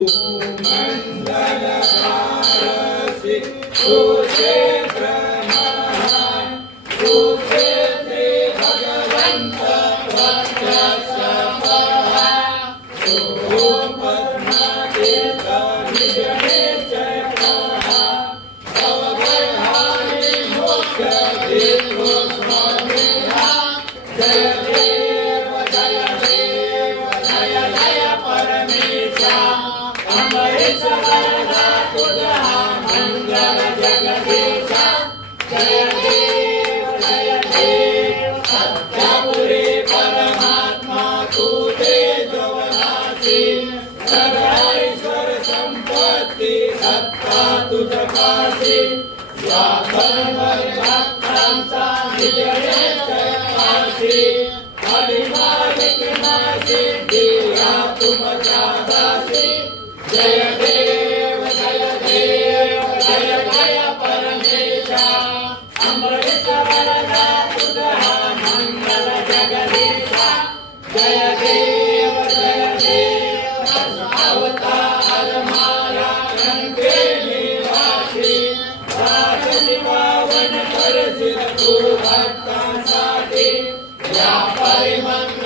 मंगलकारसी सुक्षेत्र महान सुक्षेत्री भगवंत प्रत्यक्ष पहा ओम पद्मातीर्थ निजनेश्वर पहा अवघहारी मोक्ष देव स्वामिहा जय देव जय देव जय जय परमेशा अमृत वरदा तुझा मंगल जगदीशा जय देव सत्यपुरी परमात्मा तुझे जवनासी सर्वेश्वर संपत्ती सत्ता तुझ पासी या धर्मर भक्तांचा निजने जयपासी अलिमालिक नासी दिया तुमच्या दासी जय देव जय देव जय जय परमेशा अमृत वरदा तुझा मंगल जगदीशा जय देव अवतार माया रंगे निवासी राज निवावन करशील तू भक्तांसाठी या परिमंगल